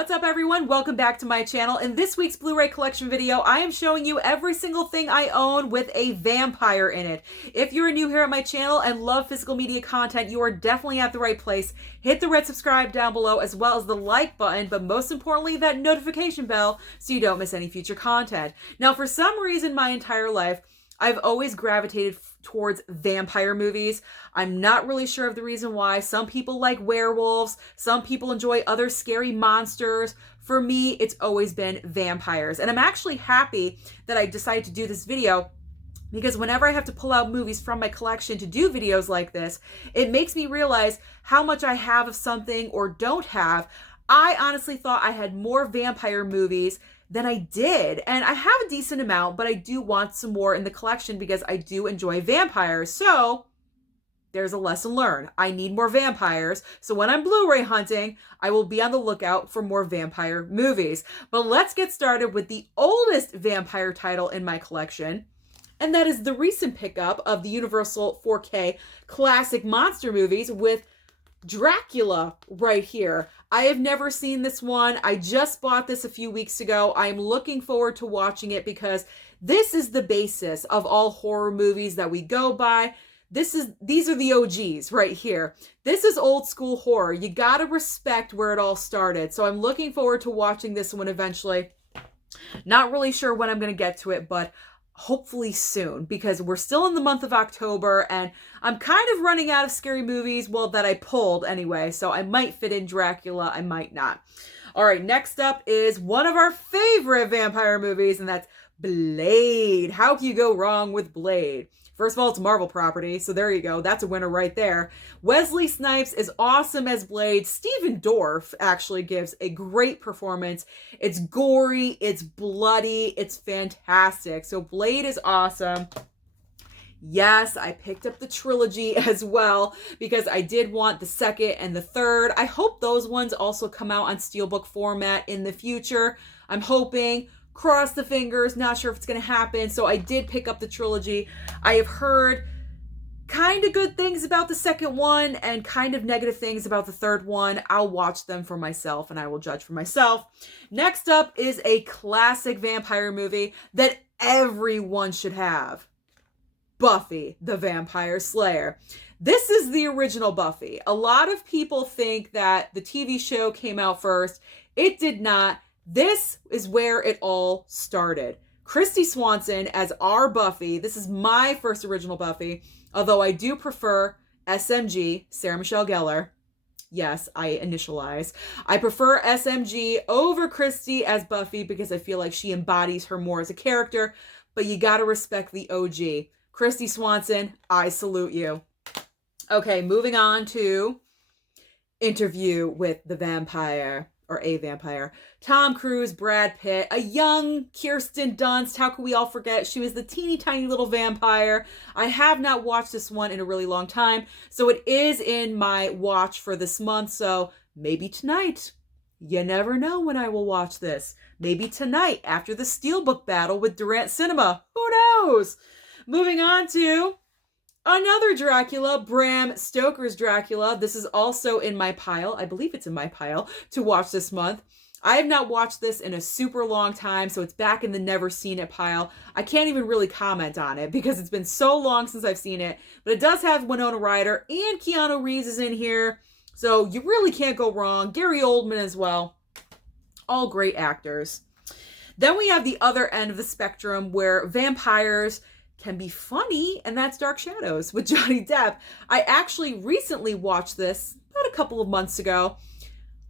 What's up everyone? Welcome back to my channel. In this week's Blu-ray collection video, I am showing you every single thing I own with a vampire in it. If you're new here at my channel and love physical media content, you are definitely at the right place. Hit the red subscribe down below as well as the like button, but most importantly that notification bell so you don't miss any future content. Now for some reason my entire life, I've always gravitated towards vampire movies. I'm not really sure of the reason why. Some people like werewolves. Some people enjoy other scary monsters. For me, it's always been vampires. And I'm actually happy that I decided to do this video because whenever I have to pull out movies from my collection to do videos like this, it makes me realize how much I have of something or don't have. I honestly thought I had more vampire movies than I did. And I have a decent amount, but I do want some more in the collection because I do enjoy vampires. So there's a lesson learned. I need more vampires. So when I'm Blu-ray hunting, I will be on the lookout for more vampire movies. But let's get started with the oldest vampire title in my collection. And that is the recent pickup of the Universal 4K classic monster movies with Dracula right here. I have never seen this one. I just bought this a few weeks ago. I'm looking forward to watching it because this is the basis of all horror movies that we go by. These are the OGs right here. This is old school horror. You gotta respect where it all started. So I'm looking forward to watching this one eventually. Not really sure when I'm gonna get to it, but hopefully soon, because we're still in the month of October and I'm kind of running out of scary movies, well, that I pulled anyway, so I might fit in Dracula, I might not. All right, next up is one of our favorite vampire movies, and that's Blade. How can you go wrong with Blade? First of all, it's a Marvel property, so there you go. That's a winner right there. Wesley Snipes is awesome as Blade. Stephen Dorff actually gives a great performance. It's gory, it's bloody, it's fantastic. So Blade is awesome. Yes, I picked up the trilogy as well because I did want the second and the third. I hope those ones also come out on Steelbook format in the future. I'm hoping. Cross the fingers, not sure if it's going to happen. So I did pick up the trilogy. I have heard kind of good things about the second one and kind of negative things about the third one. I'll watch them for myself and I will judge for myself. Next up is a classic vampire movie that everyone should have. Buffy the Vampire Slayer. This is the original Buffy. A lot of people think that the TV show came out first. It did not. This is where it all started. Kristy Swanson as our Buffy. This is my first original Buffy, although I do prefer SMG, Sarah Michelle Gellar. Yes, I initialize. I prefer SMG over Kristy as Buffy because I feel like she embodies her more as a character, but you gotta respect the OG. Kristy Swanson, I salute you. Okay, moving on to Interview with the Vampire. Or a vampire. Tom Cruise, Brad Pitt, a young Kirsten Dunst. How could we all forget? She was the teeny tiny little vampire. I have not watched this one in a really long time, so it is in my watch for this month, so maybe tonight. You never know when I will watch this. Maybe tonight after the Steelbook battle with Durant Cinema. Who knows? Moving on to another Dracula, Bram Stoker's Dracula. This is also in my pile. I believe it's in my pile to watch this month. I have not watched this in a super long time, so it's back in the never seen it pile. I can't even really comment on it because it's been so long since I've seen it. But it does have Winona Ryder and Keanu Reeves is in here. So you really can't go wrong. Gary Oldman as well. All great actors. Then we have the other end of the spectrum where vampires can be funny, and that's Dark Shadows with Johnny Depp. I actually recently watched this about a couple of months ago.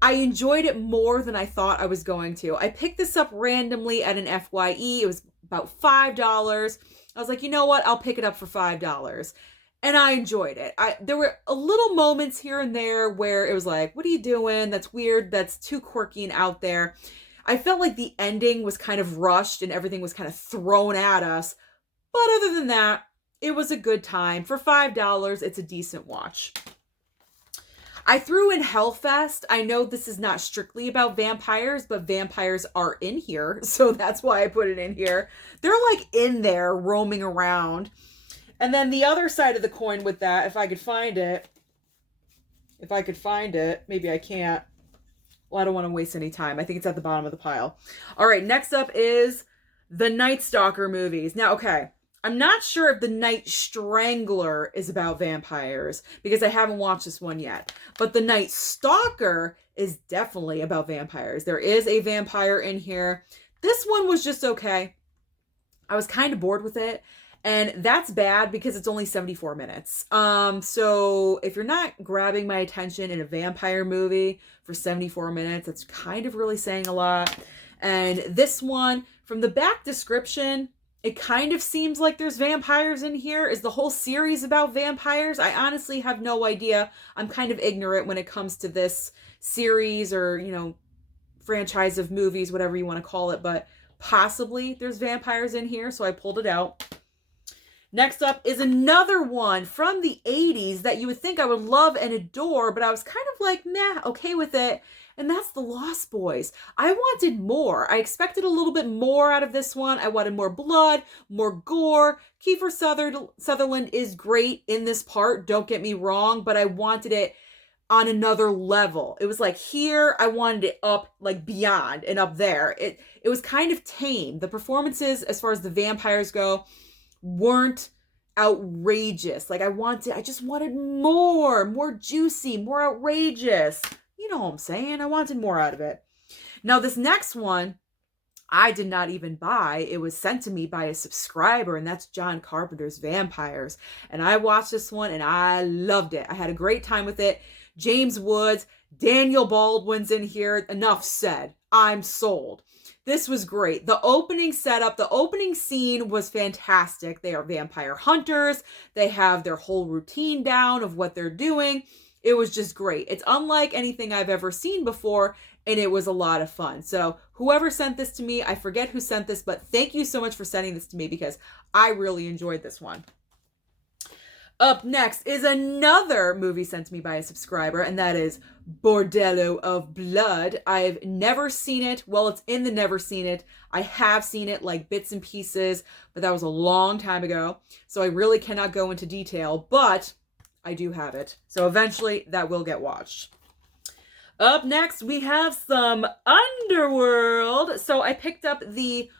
I enjoyed it more than I thought I was going to. I picked this up randomly at an FYE. It was about $5. I was like, you know what? I'll pick it up for $5. And I enjoyed it. There were a little moments here and there where it was like, what are you doing? That's weird. That's too quirky and out there. I felt like the ending was kind of rushed and everything was kind of thrown at us. But other than that, it was a good time. For $5, it's a decent watch. I threw in Hellfest. I know this is not strictly about vampires, but vampires are in here, so that's why I put it in here. They're like in there roaming around. And then the other side of the coin with that, if I could find it, maybe I can't. Well, I don't want to waste any time. I think it's at the bottom of the pile. All right, next up is the Night Stalker movies. Now, okay, I'm not sure if the Night Strangler is about vampires because I haven't watched this one yet. But the Night Stalker is definitely about vampires. There is a vampire in here. This one was just okay. I was kind of bored with it. And that's bad because it's only 74 minutes. So if you're not grabbing my attention in a vampire movie for 74 minutes, that's kind of really saying a lot. And this one, from the back description, it kind of seems like there's vampires in here. Is the whole series about vampires? I honestly have no idea. I'm kind of ignorant when it comes to this series or, you know, franchise of movies, whatever you want to call it. But possibly there's vampires in here, so I pulled it out. Next up is another one from the 80s that you would think I would love and adore, but I was kind of like, nah, okay with it. And that's The Lost Boys. I wanted more. I expected a little bit more out of this one. I wanted more blood, more gore. Kiefer Sutherland is great in this part, don't get me wrong, but I wanted it on another level. It was like here, I wanted it up, like beyond and up there. It was kind of tame. The performances, as far as the vampires go, weren't outrageous. Like I just wanted more juicy, more outrageous. You know what I'm saying? I wanted more out of it. Now this next one, I did not even buy. It was sent to me by a subscriber, and that's John Carpenter's Vampires. And I watched this one and I loved it. I had a great time with it. James Woods, Daniel Baldwin's in here. Enough said. I'm sold. This was great. The opening setup, the opening scene was fantastic. They are vampire hunters. They have their whole routine down of what they're doing. It was just great. It's unlike anything I've ever seen before, and it was a lot of fun. So whoever sent this to me, I forget who sent this, but thank you so much for sending this to me because I really enjoyed this one. Up next is another movie sent to me by a subscriber, and that is Bordello of Blood. I've never seen it. Well, it's in the never seen it. I have seen it like bits and pieces, but that was a long time ago. So I really cannot go into detail, but I do have it. So eventually that will get watched. Up next, we have some Underworld. So I picked up the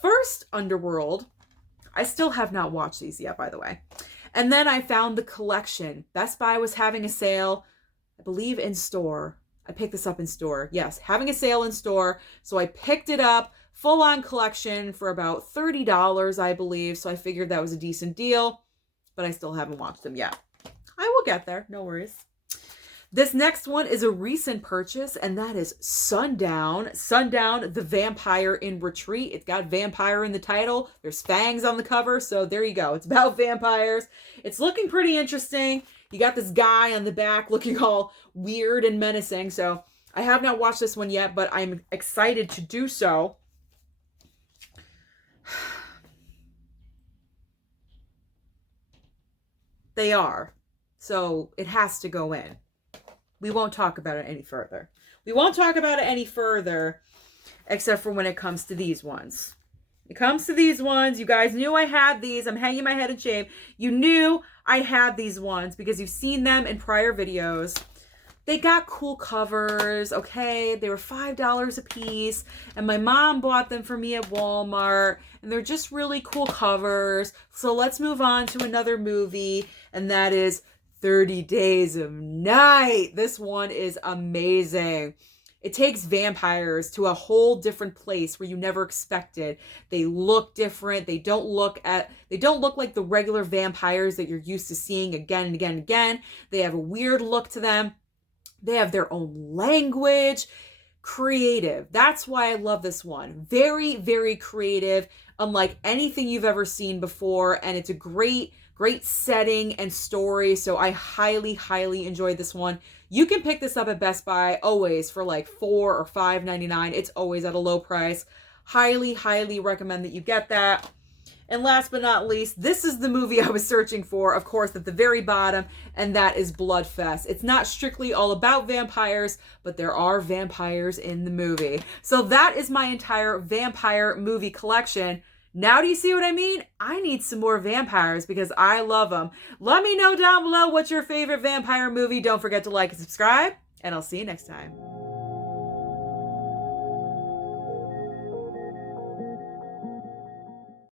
first Underworld. I still have not watched these yet, by the way. And then I found the collection. Best Buy was having a sale, I believe in store. I picked this up in store. Yes, having a sale in store. So I picked it up, full-on collection for about $30, I believe. So I figured that was a decent deal, but I still haven't watched them yet. I will get there, no worries. This next one is a recent purchase, and that is Sundown. Sundown, the Vampire in Retreat. It's got vampire in the title. There's fangs on the cover, so there you go. It's about vampires. It's looking pretty interesting. You got this guy on the back looking all weird and menacing, so I have not watched this one yet, but I'm excited to do so. They are, so it has to go in. We won't talk about it any further. We won't talk about it any further, except for when it comes to these ones. It comes to these ones. You guys knew I had these. I'm hanging my head in shame. You knew I had these ones because you've seen them in prior videos. They got cool covers, okay? They were $5 a piece, and my mom bought them for me at Walmart, and they're just really cool covers. So let's move on to another movie, and that is 30 Days of Night. This one is amazing. It takes vampires to a whole different place where you never expected. They look different. They don't look like the regular vampires that you're used to seeing again and again and again. They have a weird look to them. They have their own language. Creative. That's why I love this one. Very, very creative, unlike anything you've ever seen before, and it's a great setting and story. So I highly, highly enjoyed this one. You can pick this up at Best Buy always for like $4 or $5.99. It's always at a low price. Highly, highly recommend that you get that. And last but not least, this is the movie I was searching for, of course, at the very bottom, and that is Bloodfest. It's not strictly all about vampires, but there are vampires in the movie. So that is my entire vampire movie collection. Now do you see what I mean? I need some more vampires because I love them. Let me know down below what's your favorite vampire movie. Don't forget to like and subscribe, and I'll see you next time.